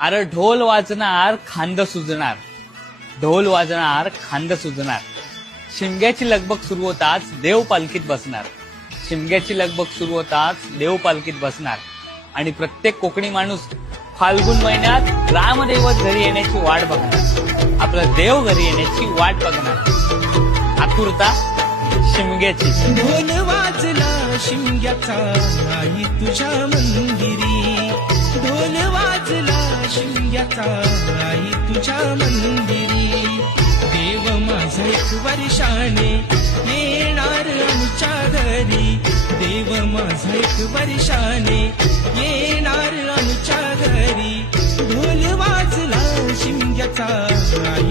अरे ढोल वाजणार खांद सुजणार, ढोल वाजणार खांद सुजणार. शिमग्याची लगबग सुरू होताच देव पालखीत बसणार, शिमग्याची लगबग सुरू होताच देव पालखीत बसणार. आणि प्रत्येक कोकणी माणूस फाल्गुन महिन्यात ग्रामदैवत घरी येण्याची वाट बघणार, आपलं देव घरी येण्याची वाट बघणार. आतुरता शिमग्याची. ढोल वाजला शिमग्याचा आई तुझ्या मंदिरी, ढोल वाजला शिमग्याचा आई तुझ्या मंदिरी. देव माझा एक वर्षाने येणार आमच्या घरी, देव माझा एक वर्षाने येणार आमच्या घरी. ढोल वाजला शिमग्याचा आई